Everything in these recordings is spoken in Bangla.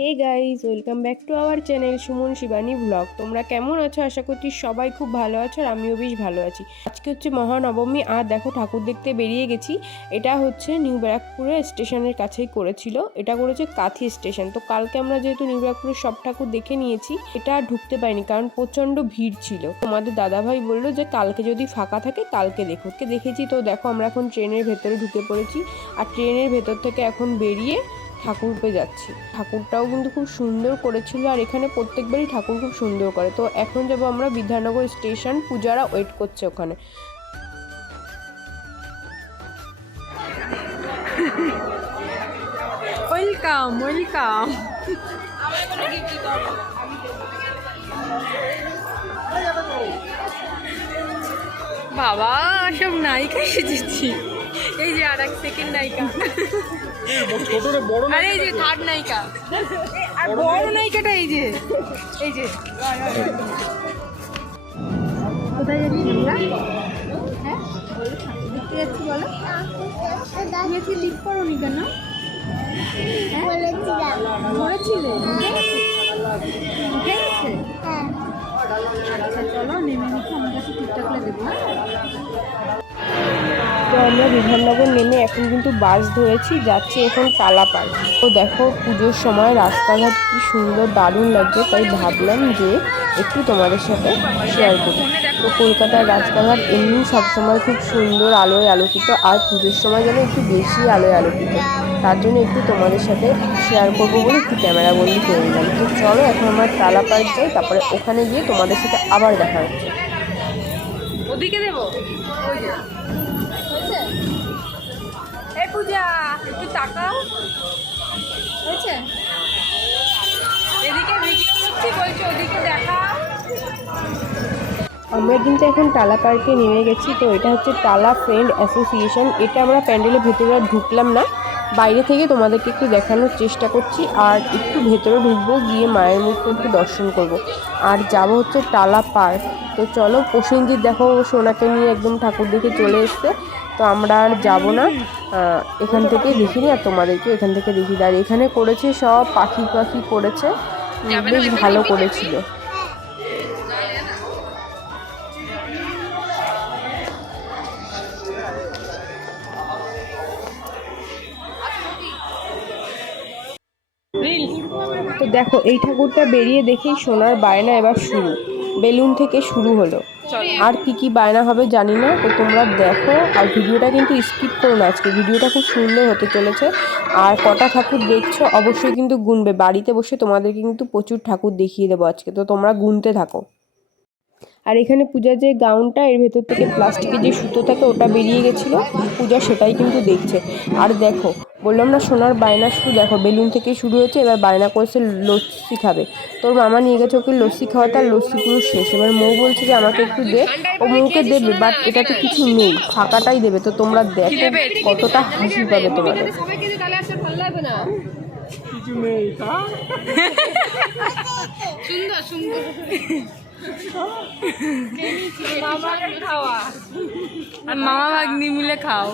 Hey guys, welcome back to our channel Suman Shivani blog. তোমরা কেমন আছো? আশা করছি সবাই খুব ভালো আছো, আর আমিও বেশ ভালো আছি। আজকে হচ্ছে মহানবমী, আর দেখো ঠাকুর দেখতে বেরিয়ে গেছি। এটা হচ্ছে নিউ ব্যারাকপুরের স্টেশনের কাছেই করেছিল, এটা করেছে কাঁথি স্টেশন। তো কালকে আমরা যেহেতু নিউ ব্যারাকপুরের সব ঠাকুর দেখে নিয়েছি, এটা আর ঢুকতে পারিনি কারণ প্রচণ্ড ভিড় ছিল। তোমাদের দাদাভাই বললো যে কালকে যদি ফাঁকা থাকে কালকে দেখেছি। তো দেখো আমরা এখন ট্রেনের ভেতরে ঢুকে পড়েছি, আর ট্রেনের ভেতর থেকে এখন বেরিয়ে ঠাকুরকে যাচ্ছি। ঠাকুরটাও কিন্তু খুব সুন্দর করেছিল, আর এখানে প্রত্যেকবারই ঠাকুর খুব সুন্দর করে। তো এখন যাবো আমরা বিধাননগর স্টেশন, পূজারা ওয়েট করছে ওখানে। Welcome welcome. বাবা সব নায়িকা সেজেছি। এই যে আর এক সেকেন্ড নায়িকা, আরে এই যে থার্ড নায়িকা, আর বড় নায়িকাটা এই যে কোথায় যাচ্ছি আমরা? হ্যাঁ দেখতে যাচ্ছি, বলো। তুমি আজকে লিভ করোনি কেন? বলেছিলে উঠে গেছে? আচ্ছা চলো নেমে নিচ্ছি, আমার কাছে ঠিকঠাক দেবো। তো আমরা বিধাননগর নেমে এখন কিন্তু বাস ধরেছি, যাচ্ছি এখন টালাপাড়। তো দেখো পুজোর সময় রাস্তাঘাট কি সুন্দর, দারুণ লাগছে, তাই ভাবলাম যে একটু তোমাদের সাথে শেয়ার করি। তো কলকাতার রাস্তাঘাট এমনি সবসময় খুব সুন্দর আলোয় আলোকিত, আর পুজোর সময় যেন একটু বেশি আলোয় আলোকিত, তার জন্য একটু তোমাদের সাথে শেয়ার করবো বলে একটু ক্যামেরা বন্দি করে নিলাম। তো চলো এখন আমরা টালাপাড় যাই, তারপরে ওখানে গিয়ে তোমাদের সাথে আবার দেখা হচ্ছে। ওদিকে দেবো, ওই যে হয়েছে। এই পূজা একটু তাকাও, হয়েছে? এদিকে ভিডিও করছি, বলছি ওদিকে দেখাও। আমরা কিন্তু এখন টালা পার্কে নেমে গেছি। তো এটা হচ্ছে টালা ফ্রেন্ড অ্যাসোসিয়েশন। এটা আমরা প্যান্ডেলের ভেতরে আর ঢুকলাম না, বাইরে থেকে তোমাদেরকে একটু দেখানোর চেষ্টা করছি, আর একটু ভেতরে ঢুকবো, গিয়ে মায়ের মুখটা একটু দর্শন করব। আর যাব হচ্ছে টালা পার্ক। তো চলো, প্রসেনজিৎ দেখো সোনাকে নিয়ে একদম ঠাকুর দেখে চলে এসছে। তো আমরা আর যাবো না, এখান থেকে দেখিনি, আর তোমাদেরকে এখান থেকে দেখি। আর এখানে করেছে সব পাখি পাখি করেছে, বেশ ভালো করেছিল। তো দেখো এই ঠাকুরটা বেরিয়ে দেখেই সোনার বায়না এবার শুরু, বেলুন থেকে শুরু হলো। আর কি কি বায়না হবে জানি না। তো তোমরা দেখো, আর ভিডিওটা কিন্তু স্কিপ করো না, আজকে ভিডিওটা খুব সুন্দর হতে চলেছে। আর কটা ঠাকুর দেখছো অবশ্যই কিন্তু গুনবে, বাড়িতে বসে তোমাদেরকে কিন্তু প্রচুর ঠাকুর দেখিয়ে দেবো আজকে, তো তোমরা গুনতে থাকো। আর এখানে পূজার যে গাউনটা, এর ভেতর থেকে প্লাস্টিকের যে সুতো থাকে ওটা বেরিয়ে গেছিলো, পূজা সেটাই কিন্তু দেখছে। আর দেখো বললাম না সোনার বায়না শুরু, দেখো বেলুন থেকে শুরু হয়েছে, এবার বায়না করেছে লস্যি খাবে। তোর মামা নিয়ে গেছে ওকে লস্যি খাওয়াতে, আর লস্যি পুরো শেষ। এবার মৌ বলছে যে আমাকে একটু দে, ও মৌকে দেবে, বাট এটাতে কিছু নেই, ফাঁকাটাই দেবে। তো তোমরা দেখো কতটা হাসি পাবে তোমাদের। সুন্দর সুন্দর মামা ভাগ্নি মিলে খাও।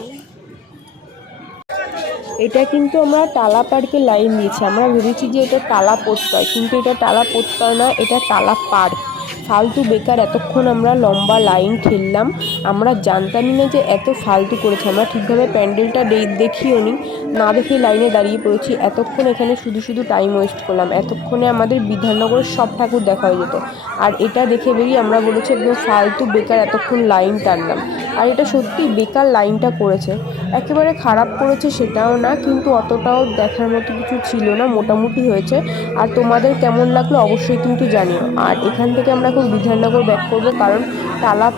এটা কিন্তু আমরা টালা পার্কে লাইন দিয়েছি, আমরা ভেবেছি যে এটা টালা প্রত্যয়, কিন্তু এটা টালা প্রত্যয় না, এটা টালা পার্ক। ফালতু বেকার এতক্ষণ আমরা লম্বা লাইন ঠেললাম, আমরা জানতামই না যে এত ফালতু করেছে। আমরা ঠিকভাবে প্যান্ডেলটা দেখিও নি, না দেখে লাইনে দাঁড়িয়ে পড়েছি। এতক্ষণ এখানে শুধু শুধু টাইম ওয়েস্ট করলাম, এতক্ষণে আমাদের বিধাননগরের সব ঠাকুর দেখা হয়ে যেত। আর এটা দেখে বেরিয়ে আমরা বলেছি একদম ফালতু বেকার এতক্ষণ লাইন টানলাম। আর এটা সত্যি বেকার লাইনটা করেছে, একেবারে খারাপ করেছে সেটাও না, কিন্তু অতটাও দেখার মতো কিছু ছিল না, মোটামুটি হয়েছে। আর তোমাদের কেমন লাগলো অবশ্যই কিন্তু জানিও। আর এখান থেকে আমরা এখন বিধাননগর ব্যাক করবো, কারণ টালা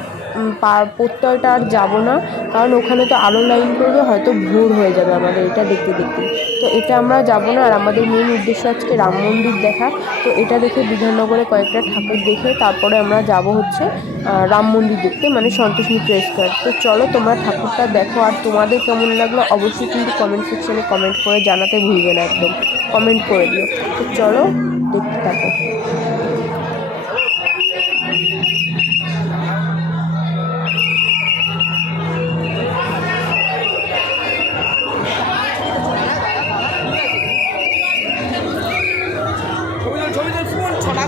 প্রত্যয়টা আর যাবো না, কারণ ওখানে তো আরও লাইন করবে, হয়তো ভোর হয়ে যাবে আমাদের এটা দেখতে দেখতে। তো এটা আমরা যাবো না, আর আমাদের মেন উদ্দেশ্য আজকে রাম মন্দির দেখা। তো এটা দেখে বিধাননগরে কয়েকটা ঠাকুর দেখে তারপরে আমরা যাব হচ্ছে রাম মন্দির দেখতে, মানে সন্তোষ মিত্র স্কোয়ার। তো চলো তোমরা ঠাকুরটা দেখো, আর তোমাদের কেমন লাগলো অবশ্যই কিন্তু কমেন্ট সেকশনে কমেন্ট করে জানাতে ভুলবে না, একদম কমেন্ট করে দিও। তো চলো দেখতে থাকো। তো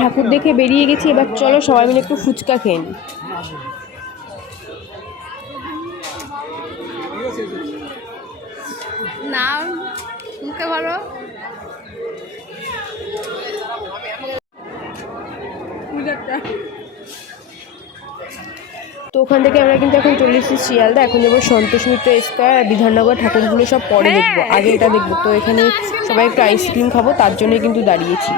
ঠাকুর দেখে বেরিয়ে গেছি, এবার চলো সবাই মিলে একটু ফুচকা খেয়ে নিই। না মুখে ভালো তো ওখান থেকে আমরা কিন্তু এখন চলে এসেছি শিয়ালদা। এখন যাবো সন্তোষ মিত্র স্কোয়ার আর বিধাননগর, ঠাকুরগুলো সব পরে দেখবো, আগে এটা দেখবো। তো এখানে সবাই একটু আইসক্রিম খাবো, তার জন্যই কিন্তু দাঁড়িয়েছি।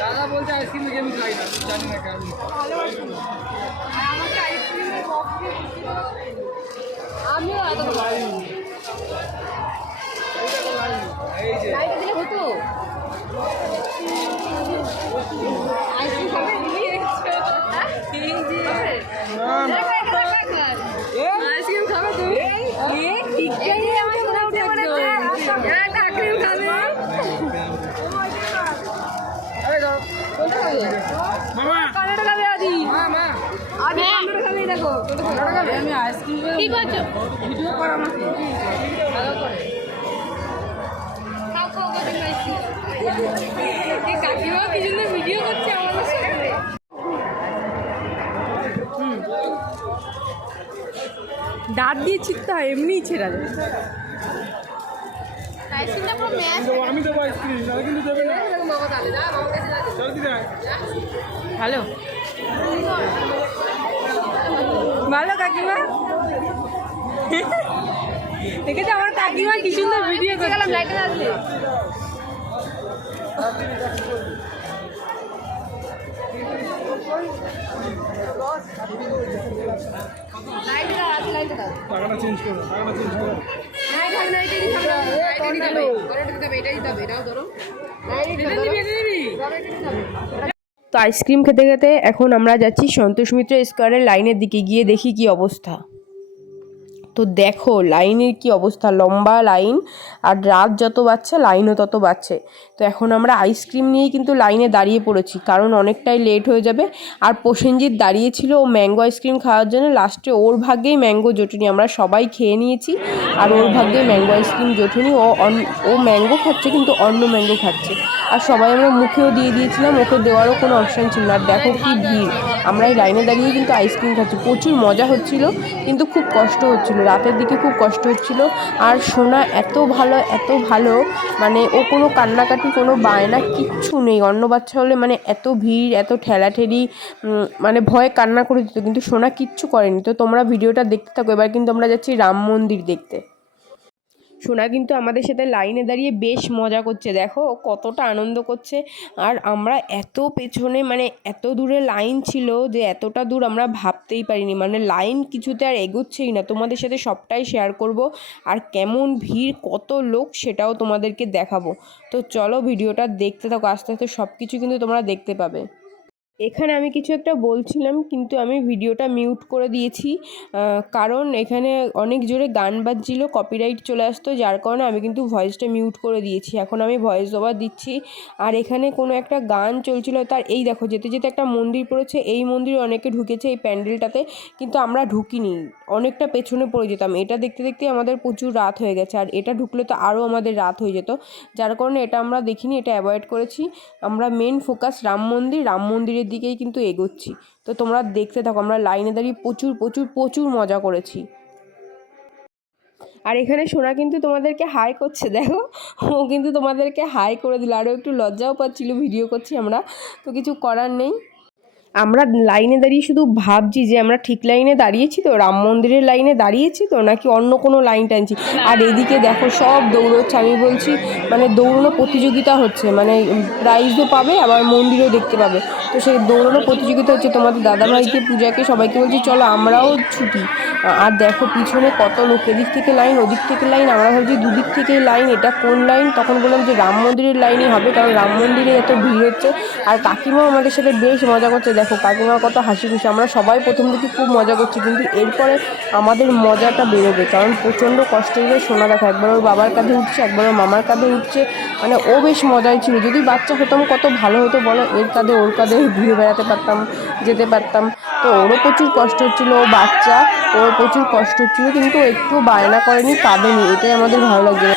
দাদা বলতে আইসক্রিম আমি খাই না, জানি না কেন। আমিও এই যে হতো আইসক্রিম খাবে আইসক্রিম খাবে তুমি আমার সোনা উঠে পড়েছে আইসক্রিম খাবে মামা কানাডা খাবে আদি মামা আদি কানাডা খাবে দেখো আমি আইসক্রিম কি করছো ভিডিও কর আমাকে ভালো করে খাও খাও কত আইসক্রিম এই কাকিমা কি জন্য ভিডিও করছে আমাদের সাথে দাঁত দিয়ে চিত্তা এমনিই ছেড়া যায়। আইসক্রিমটা পুরো ম্যাচ আমি দেবো আইসক্রিম, নাহলে কিন্তু দেবে না। মামা তাহলে যা মামা কাছে যা জলদি দে। হ্যালো, ভালো কাকিমা, দেখেছো আমার কাকিমা কি সুন্দর ভিডিও করে। গেলাম লাইটে আসলে লাইটে দাও আসলে লাইটে দাও টাকাটা চেঞ্জ করো, টাকাটা চেঞ্জ করো। লাইট হয় না এটাই দিতে হবে লাইটে দিতে হবে ওটা দিতে হবে এটাই দিতে হবে এটাও ধরো লাইটে দিতে হবে তো আইসক্রিম খেতে খেতে এখন আমরা যাচ্ছি সন্তোষ মিত্র স্কোয়ারের লাইনের দিকে, গিয়ে দেখি কি অবস্থা। তো দেখো লাইনের কি অবস্থা, লম্বা লাইন, আর রাত যত বাড়ছে লাইনও তত বাড়ছে। তো এখন আমরা আইসক্রিম নিয়েই কিন্তু লাইনে দাঁড়িয়ে পড়েছি, কারণ অনেকটাই লেট হয়ে যাবে। আর প্রসেনজিৎ দাঁড়িয়েছিল ও ম্যাঙ্গো আইসক্রিম খাওয়ার জন্য, লাস্টে ওর ভাগ্যেই ম্যাঙ্গো জোটেনি, আমরা সবাই খেয়ে নিয়েছি আর ওর ভাগ্যেই ম্যাঙ্গো আইসক্রিম জোটেনি। ও ম্যাঙ্গো খাচ্ছে কিন্তু অন্য ম্যাঙ্গো খাচ্ছে, আর সবাই আমরা মুখেও দিয়ে দিয়েছিলাম, ওকে দেওয়ারও কোনো অপশান ছিল না। আর দেখো কি ভিড়, আমরা এই লাইনে দাঁড়িয়ে কিন্তু আইসক্রিম খাচ্ছি, প্রচুর মজা হচ্ছিল কিন্তু খুব কষ্ট হচ্ছিল, রাতের দিকে খুব কষ্ট হচ্ছিল। আর সোনা এত ভালো, মানে ও কোনো কান্নাকাটি কোনো বায়না কিচ্ছু নেই। অন্য বাচ্চা হলে মানে এত ভিড় এত ঠেলাঠেলি, মানে ভয়ে কান্না করে দিত, কিন্তু সোনা কিচ্ছু করেনি। তো তোমরা ভিডিওটা দেখতে থাকো। এবার কিন্তু আমরা যাচ্ছি রাম মন্দির দেখতে। সোনা কিন্তু আমাদের সাথে লাইনে দাঁড়িয়ে বেশ মজা করছে, দেখো কতটা আনন্দ করছে। আর আমরা এত পেছনে, মানে এত দূরে লাইন ছিল যে এতটা দূর আমরা ভাবতেই পারিনি, মানে লাইন কিছুতে আর এগোচ্ছেই না। তোমাদের সাথে সবটাই শেয়ার করব, আর কেমন ভিড় কত লোক সেটাও তোমাদেরকে দেখাবো। তো চলো ভিডিওটা দেখতে থাকো, আস্তে আস্তে সব কিছু কিন্তু তোমরা দেখতে পাবে। এখানে আমি কিছু একটা বলছিলাম কিন্তু আমি ভিডিওটা মিউট করে দিয়েছি, কারণ এখানে অনেক জোরে গান বাজছিল, কপিরাইট চলে আসতো, যার কারণে আমি কিন্তু ভয়েসটা মিউট করে দিয়েছি। এখন আমি ভয়েস ওভার দিচ্ছি। আর এখানে কোনো একটা গান চলছিল, তার এই দেখো যেতে যেতে একটা মন্দির পড়েছে, এই মন্দিরে অনেকে ঢুকেছে এই প্যান্ডেলটাতে, কিন্তু আমরা ঢুকিনি, অনেকটা পেছনে পড়ে যেতাম। এটা দেখতে দেখতে আমাদের প্রচুর রাত হয়ে গেছে, আর এটা ঢুকলে তো আরও আমাদের রাত হয়ে যেত, যার কারণে এটা আমরা দেখিনি, এটা অ্যাভয়েড করেছি। আমরা মেন ফোকাস রাম মন্দিরের দিকেই কিন্তু এগোচ্ছি। তো তোমরা দেখতে থাকো, আমরা লাইনে দাঁড়িয়ে প্রচুর মজা করেছি। আর এখানে সোনা কিন্তু তোমাদেরকে হাই করছে, দেখো ও কিন্তু তোমাদেরকে হাই করে দিল, আরও একটু লজ্জাও পাচ্ছিল, ভিডিও করছি আমরা, তো কিছু করার নেই। আমরা লাইনে দাঁড়িয়ে শুধু ভাবছি যে আমরা ঠিক লাইনে দাঁড়িয়েছি তো, রাম মন্দিরের লাইনে দাঁড়িয়েছি তো, নাকি অন্য কোনো লাইন টানছি। আর এদিকে দেখো সব দৌড়চ্ছে, আমি বলছি মানে দৌড়ানো প্রতিযোগিতা হচ্ছে, মানে প্রাইজও পাবে আবার মন্দিরও দেখতে পাবে। তো সেই দৌড়ানো প্রতিযোগিতা হচ্ছে, তোমাদের দাদাভাইকে পূজাকে সবাইকে বলছি চলো আমরাও ছুটি, আর দেখো পিছনে কত লোক, এদিক থেকে লাইন ওদিক থেকে লাইন, আমরা ভাবছি দুদিক থেকেই লাইন, এটা কোন লাইন? তখন বললাম যে রাম মন্দিরের লাইনই হবে, কারণ রাম মন্দিরে এত ভিড় হচ্ছে। আর কাকিমাও আমাদের সাথে বেশ মজা করছে, দেখো কাকিমা কত হাসি খুশি। আমরা সবাই প্রথম থেকে খুব মজা করছি, কিন্তু এরপরে আমাদের মজাটা বেরোবে, কারণ প্রচণ্ড কষ্ট হয়ে শোনা দেখো একবার ওর বাবার কাঁধে উঠছে, একবার ওর মামার কাঁধে উঠছে, মানে ও বেশ মজাই ছিল। যদি বাচ্চা হতাম কত ভালো হতো বলো, এর কাঁধে ওর কাঁধে ঘুরে বেড়াতে পারতাম, যেতে পারতাম। তো ওরও প্রচুর কষ্ট হচ্ছিলো, ও বাচ্চা, ওর প্রচুর কষ্ট হচ্ছিলো, কিন্তু ও একটু বায়না করেনি, কাঁদেনি, এটাই আমাদের ভালো লাগছে।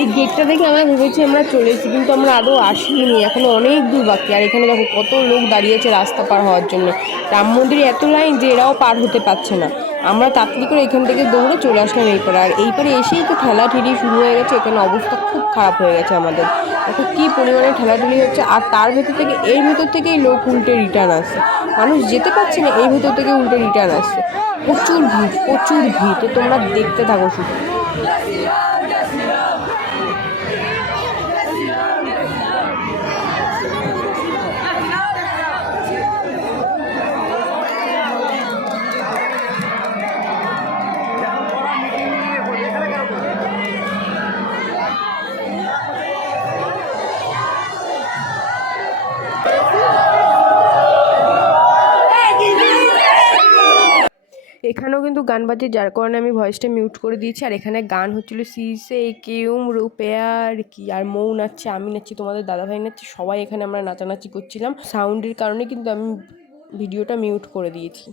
এই গেটটা দেখে আমরা ভেবেছি আমরা চলে এসেছি, কিন্তু আমরা আদৌ আসিনি, এখনো অনেক দূর বাকি। আর এখানে দেখো কত লোক দাঁড়িয়েছে রাস্তা পার হওয়ার জন্য। রাম মন্দিরে এত লাইন যে এরাও পার হতে পারছে না। আমরা তাড়াতাড়ি করে এখান থেকে দৌড়ে চলে আসলাম এই পারে। আর এই পারে এসেই তো ঠেলাঠেলি শুরু হয়ে গেছে, এখানে অবস্থা খুব খারাপ হয়ে গেছে আমাদের। দেখো কী পরিমাণে ঠেলাঠেলি হচ্ছে, আর তার ভেতর থেকে, এর ভেতর থেকেই লোক উল্টে রিটার্ন আসছে, মানুষ যেতে পারছে না, এই ভেতর থেকে উল্টে রিটার্ন আসছে। প্রচুর ভিড়, প্রচুর ভিড়, তো তোমরা দেখতে থাকো শুধু। এখানেও কিন্তু গান বাজে, যার কারণে আমি ভয়েসটা মিউট করে দিয়েছি। আর এখানে গান হচ্ছিল সিসে কিউম রুপেয়ার কি, আর মৌ নাচছে, আমি নাচছি, তোমাদের দাদাভাই নাচছে, সবাই এখানে আমরা নাচানাচি করছিলাম। সাউন্ডের কারণে কিন্তু আমি ভিডিওটা মিউট করে দিয়েছি।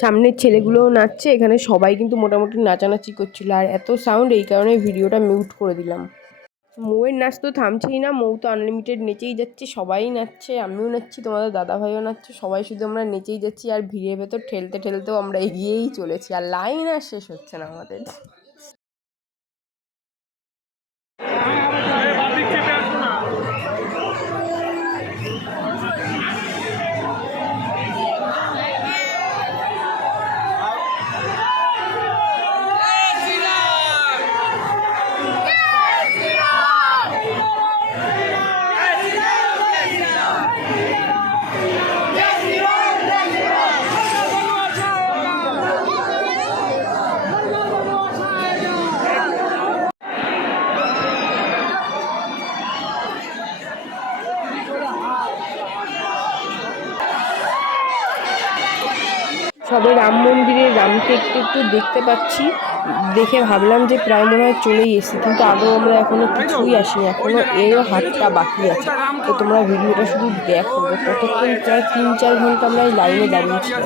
সামনের ছেলেগুলোও নাচছে, এখানে সবাই কিন্তু মোটামুটি নাচানাচি করছিল, আর এত সাউন্ড, এই কারণে ভিডিওটা মিউট করে দিলাম। মৌয়ের নাচ তো থামছেই না, মৌ তো আনলিমিটেড নেচেই যাচ্ছে, সবাই নাচছে, আমিও নাচছি, তোমাদের দাদাভাইও নাচছে, সবাই শুধু আমরা নেচেই যাচ্ছি। আর ভিড়ের ভেতর ঠেলতে ঠেলতেও আমরা এগিয়েই চলেছি, আর লাইন আর শেষ হচ্ছে না আমাদের। সবে রাম মন্দিরের রামকে একটু একটু দেখতে পাচ্ছি, দেখে ভাবলাম যে প্রায় মনে হয় চলেই এসেছি, কিন্তু আদৌ আমরা এখনো কিছুই আসিনি, এখনো এরও হাতটা বাকি আছে। তো তোমরা ভিডিওটা শুধু দেখো, কতক্ষণ, প্রায় 3-4 ঘন্টা আমরা এই লাইনে দাঁড়িয়েছিলাম।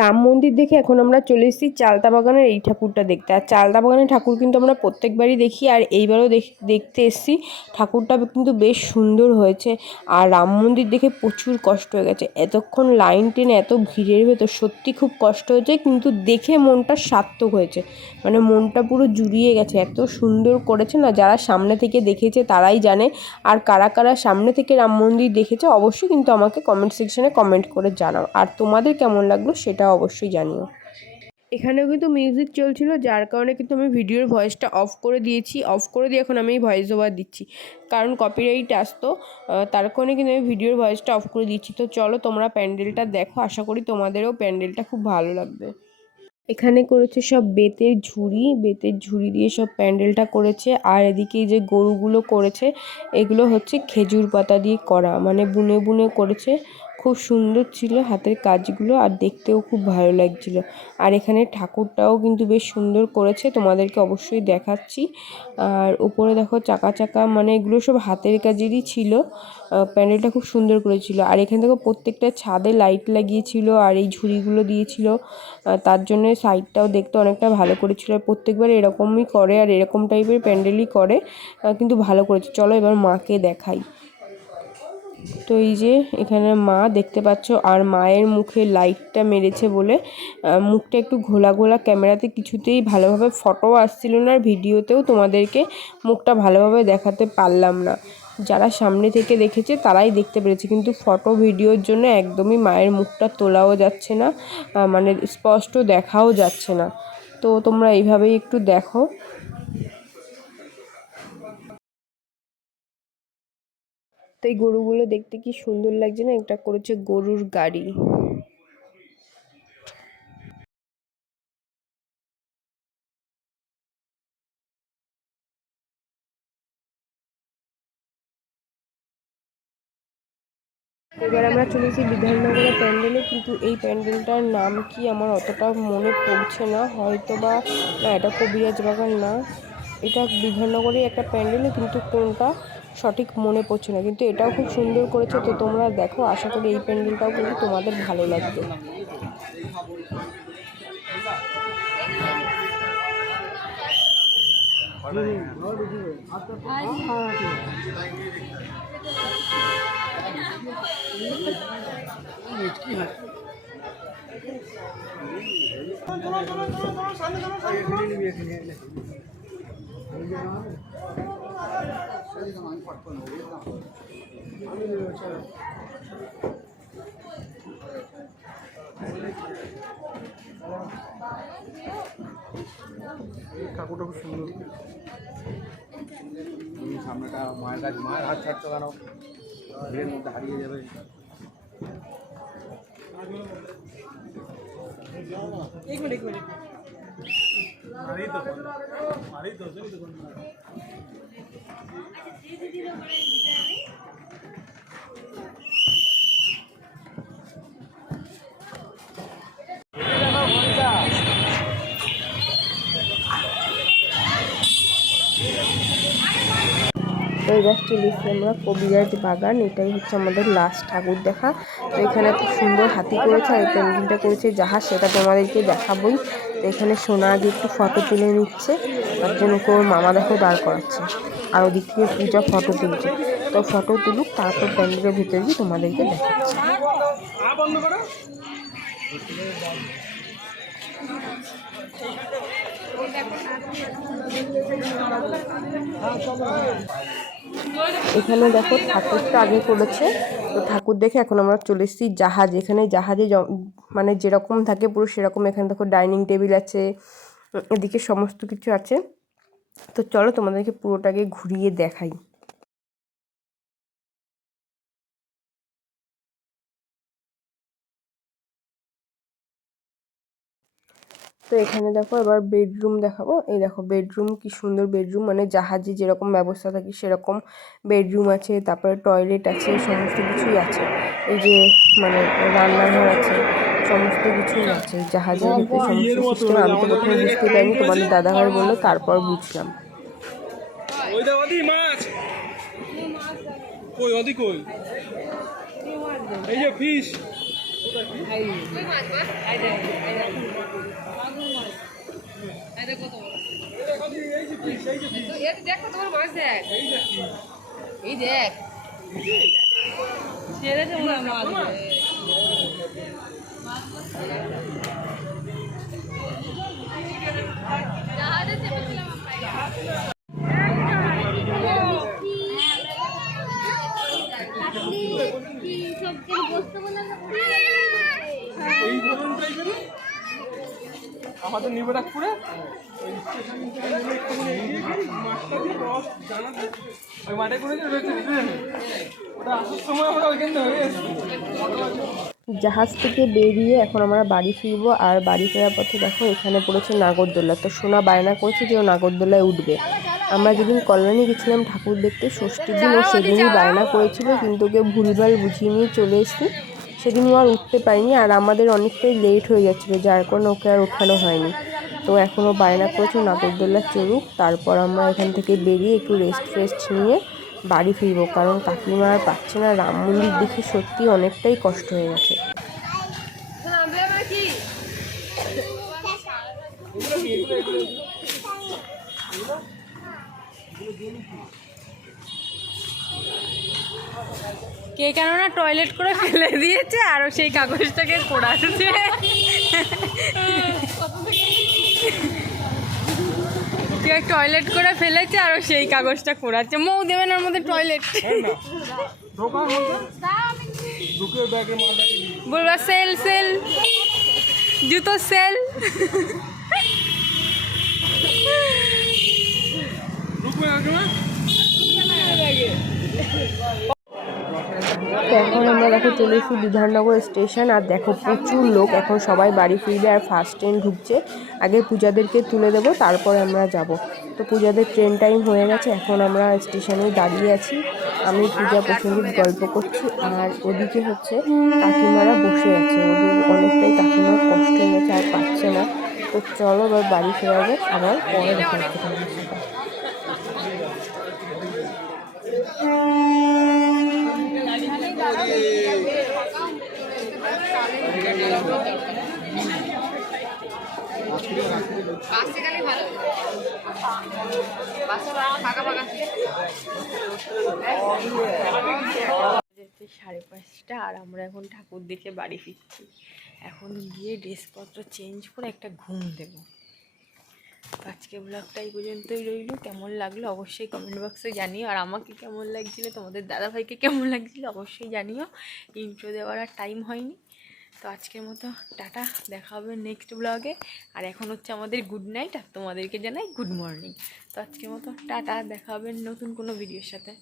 রাম মন্দির দেখে এখন আমরা চলে এসেছি চালতা বাগানের এই ঠাকুরটা দেখতে। আর চালতা বাগানের ঠাকুর কিন্তু আমরা প্রত্যেকবারই দেখি, আর এইবারও দেখতে এসেছি। ঠাকুরটা কিন্তু বেশ সুন্দর হয়েছে। আর রাম মন্দির দেখে প্রচুর কষ্ট হয়ে গেছে, এতক্ষণ লাইন টেনে এত ভিড়ের ভেতর সত্যি খুব কষ্ট হয়েছে, কিন্তু দেখে মনটা সার্থক হয়েছে, মানে মনটা পুরো জুড়িয়ে গেছে। এত সুন্দর করেছে না, যারা সামনে থেকে দেখেছে তারাই জানে। আর কারা কারা সামনে থেকে রাম মন্দির দেখেছে অবশ্যই কিন্তু আমাকে কমেন্ট সেকশনে কমেন্ট করে জানাও, আর তোমাদের কেমন লাগলো সেটা অবশ্যই জানিও। এখানেও কিন্তু মিউজিক চলছিল, যার কারণে কিন্তু আমি ভিডিওর ভয়েসটা অফ করে দিয়েছি। অফ করে দিয়ে এখন আমি ভয়েস ওভার দিচ্ছি, কারণ কপিরাইট আসতো, তার কারণে কিন্তু আমি ভিডিওর ভয়েসটা অফ করে দিচ্ছি। তো চলো তোমরা প্যান্ডেলটা দেখো, আশা করি তোমাদেরও প্যান্ডেলটা খুব ভালো লাগবে। এখানে করেছে সব বেতের ঝুড়ি দিয়ে সব প্যান্ডেলটা করেছে। আর এদিকে যে গরুগুলো করেছে, এগুলো হচ্ছে খেজুর পাতা দিয়ে করা, মানে বুনে বুনে করেছে। খুব সুন্দর ছিল হাতের কাজগুলো, আর দেখতেও খুব ভালো লাগছিল। আর এখানে ঠাকুরটাও কিন্তু বেশ সুন্দর করেছে, তোমাদেরকে অবশ্যই দেখাচ্ছি। আর উপরে দেখো চাকা চাকা, মানে এগুলো সব হাতের কাজেরই ছিল। প্যান্ডেলটা খুব সুন্দর করেছিল। আর এখানে দেখো প্রত্যেকটা ছাদে লাইট লাগিয়েছিল, আর এই ঝুড়িগুলো দিয়েছিল, তার জন্য সাইডটাও দেখতে অনেকটা ভালো করেছিল। আর প্রত্যেকবার এরকমই করে, আর এরকম টাইপের প্যান্ডেলই করে, কিন্তু ভালো করেছে। চলো এবার মাকে দেখাই। তো এই যে এখানে মা দেখতে পাচ্ছ, আর মায়ের মুখে লাইটটা মেরেছে বলে মুখটা একটু ঘোলা ঘোলা, ক্যামেরাতে কিছুতেই ভালোভাবে ফটো আসছিল না, আর ভিডিওতেও তোমাদেরকে মুখটা ভালোভাবে দেখাতে পারলাম না। যারা সামনে থেকে দেখেছে তারাই দেখতে পেরেছে, কিন্তু ফটো ভিডিওর জন্য একদমই মায়ের মুখটা তোলাও যাচ্ছে না, মানে স্পষ্ট দেখাও যাচ্ছে না। তো তোমরা এইভাবেই একটু দেখো। তো এই গরুগুলো দেখতে কি সুন্দর লাগছে না, এটা করেছে গরুর গাড়ি। এবার আমরা চলেছি বিধাননগরের প্যান্ডেলে, কিন্তু এই প্যান্ডেলটার নাম কি আমার অতটা মনে পড়ছে না, হয়তো বা না, এটা কবিরাজ বাগান না, এটা বিধাননগরের একটা প্যান্ডেলে, কিন্তু কোনটা সঠিক মনে পড়ছে না। কিন্তু এটাও খুব সুন্দর করেছে, তো তোমরা দেখো, আশা করি এই প্যান্ডেলটাও কিন্তু তোমাদের ভালো লাগবে। ঠাকুরটা খুব সুন্দর। সামনেটা মায়ের কাছে, মায়ের হাত ছাড়ছো কেন, ভিড়ের মধ্যে হারিয়ে যাবে। তো এবার চলে এসেছি আমরা কবিরাজ বাগান, এটাই হচ্ছে আমাদের লাস্ট ঠাকুর দেখা। তো এখানে খুব সুন্দর হাতি করেছে, আর এই পেন্টিংটা করেছে জাহাজ, সেটা তোমাদেরকে দেখাবোই। তো এখানে সোনা আগে একটু ফটো তুলে নিচ্ছে, তার জন্য ওর মামা দেখো দাঁড় করাচ্ছে, আর ওদিক থেকে পূজা ফটো তুলছে। তো ফটো তুলুক, তারপর প্যান্ডেলের ভিতরে গিয়ে তোমাদেরকে দেখাচ্ছে। এখানে দেখো ঠাকুরটা আগে করেছে, তো ঠাকুর দেখে এখন আমরা চলে এসেছি জাহাজ। এখানে জাহাজে মানে যেরকম থাকে পুরো সেরকম। এখানে দেখো ডাইনিং টেবিল আছে, এদিকে সমস্ত কিছু আছে। তো চলো তোমাদেরকে পুরোটাকে ঘুরিয়ে দেখাই। তো এখানে দেখো এবার বেডরুম দেখাবো। এই দেখো বেডরুম, কি সুন্দর বেডরুম, মানে জাহাজে যেরকম ব্যবস্থা থাকে সেরকম বেডরুম আছে, তারপরে টয়লেট আছে, সমস্ত কিছুই আছে। এই যে মানে রান্নাঘর আছে, সমস্ত কিছুই আছে জাহাজের ভিতরে, সমস্ত সিস্টেম। আমি তো প্রথমে বুঝতে পারিনি, তোমাদের দাদাভাই বললো, তারপর বুঝলাম। এই যে ফিশ কই মাছ মাছ এই দেখ মাগুর মাছ এই দেখ কত বড় এই দেখ কত বড় মাছ দেখ এই দেখ ছেড়ে দেবো না মাছ জাহাজে চেপেছিলাম আমাদের নিবেদাকপুরে ওই স্টেশন থেকে নেমে একটুখানি এগিয়ে গিয়ে মাঠটা দিয়ে রস জানাতে ওই মাঠে করে রয়েছে ওটা আসার সময় আমরা ওইখান থেকে হয়ে এসেছি। জাহাজ থেকে বেরিয়ে এখন আমরা বাড়ি ফিরবো, আর বাড়ি ফেরার পথে দেখো এখানে পড়েছে নাগরদোল্লা। তো সোনা বায়না করেছে যে ও নাগরদোল্লায় উঠবে। আমরা যেদিন কল্যাণী গেছিলাম ঠাকুর দেখতে ষষ্ঠীর দিন, ও সেদিনই বায়না করেছিল, কিন্তু ওকে ভুলভাল বুঝিয়ে নিয়ে চলে এসেছি। সেদিন ও আর উঠতে পারিনি, আর আমাদের অনেকটাই লেট হয়ে যাচ্ছিলো, যার কারণে ওকে আর ওঠানো হয়নি। তো এখনও বায়না করেছে নাগরদোল্লা চড়ুক, তারপর আমরা এখান থেকে বেরিয়ে একটু রেস্ট নিয়ে বাড়ি ফিরবো, কারণ কাকিমা আর পাচ্ছে না। রাম মন্দির দেখে সত্যি অনেকটাই কষ্ট হয়ে গেছে। কে কেননা টয়লেট করে ফেলে দিয়েছে আর সেই কাগজটাকে কোড়াচ্ছে। কে টয়লেট করে ফেলেছে আর সেই কাগজটা কোড়াচ্ছে। মৌ দেবেন ওর মধ্যে টয়লেট বলবা সেল সেল জুতো সেল। তো এখন আমরা দেখো চলে এসেছি বিধাননগর স্টেশন, আর দেখো প্রচুর লোক। এখন সবাই বাড়ি ফিরবে আর ফার্স্ট ট্রেন ঢুকছে। আগে পূজাদেরকে তুলে দেবো, তারপরে আমরা যাব। তো পূজাদের ট্রেন টাইম হয়ে গেছে, এখন আমরা স্টেশনে দাঁড়িয়ে আছি। আমি পূজা প্রসঙ্গে গল্প করছি, আর ওদিকে হচ্ছে কাকিমারা বসে আছে। ওদের অনেকটাই কাকিমার কষ্ট হয়ে গেছে, আর পাচ্ছে না। তো চলো এবার বাড়ি ফেরা যাক, আবার পরে দেখা হচ্ছে তোমাদের সাথে। সাড়ে 5টা, আর আমরা এখন ঠাকুর দেখে বাড়ি ফিরছি। এখন গিয়ে ড্রেসপত্র চেঞ্জ করে একটা ঘুম দেব। আজকে ব্লগটা এই পর্যন্তই রইল। কেমন লাগলো অবশ্যই কমেন্ট বক্সে জানিও, আর আমাকে কেমন লাগছিল, তোমাদের দাদাভাইকে কেমন লাগছিল অবশ্যই জানিও। ইন্ট্রো দেওয়ার আর টাইম হয়নি। তো আজকের মতো টাটা, দেখা হবে নেক্সট ব্লগে। আর এখন হচ্ছে আমাদের গুড নাইট, আর তোমাদেরকে জানাই গুড মর্নিং। তো আজকের মতো টাটা, দেখা হবে নতুন কোনো ভিডিওর সাথে।